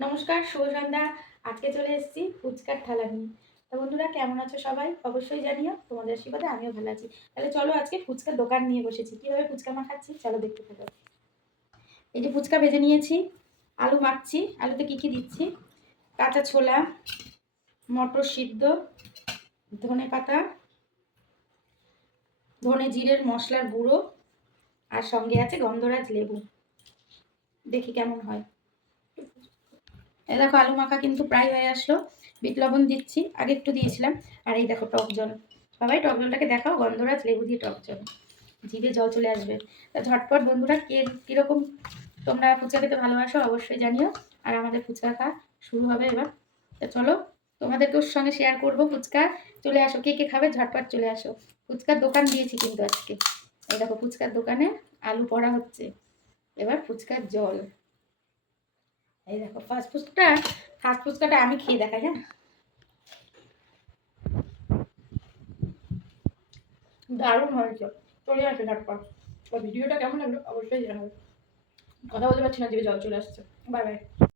নমস্কার, শুভ সন্ধ্যা। আজকে চলে এসেছি ফুচকার থালা নিয়ে। তো বন্ধুরা, কেমন আছো সবাই? অবশ্যই জানিও। তোমাদের আশীর্বাদে আমিও ভালো আছি। তাহলে চলো, আজকে ফুচকার দোকান নিয়ে বসেছি। কিভাবে ফুচকা মাখাচ্ছি চলো দেখতে থাকো। এই যে ফুচকা ভেজে নিয়েছি, আলু মাখছি। আলুতে কি কি দিচ্ছি: কাঁচা ছোলা, মটর সিদ্ধ, ধনে পাতা, ধনে জিরের মশলার গুঁড়ো, আর সঙ্গে আছে গন্ধরাজ লেবু। দেখি কেমন হয়। এই দেখো, আলু মাখা কিন্তু প্রায় হয়ে আসলো। বিট লবণ দিচ্ছি, আগে একটু দিয়েছিলাম। আর এই দেখো টক জল। সবাই টক জলটাকে দেখাও, গন্ধরাজ লেবু দিয়ে টক জল। জিভে জল চলে আসবে। তা ঝটপট বন্ধুরা, কিরকম তোমরা ফুচকা খেতে ভালোবাসো অবশ্যই জানিও। আর আমাদের ফুচকা খাওয়া শুরু হবে এবার। তা চলো, তোমাদেরকেও সঙ্গে শেয়ার করবো ফুচকা। চলে আসো, কে কে খাবে ঝটপট চলে আসো। ফুচকার দোকান দিয়েছি কিন্তু আজকে। এই দেখো, ফুচকার দোকানে আলু পড়া হচ্ছে। এবার ফুচকার জল। এই দেখো, ফার্স্ট ফুচকাটা আমি খেয়ে দেখাই। হ্যাঁ, দারুণ হয়েছে। চলে আসে ঝটপট। তো ভিডিওটা কেমন লাগলো অবশ্যই জানাবে। কথা বলতে পারছি না, জিভে জল চলে আসছে। Bye bye.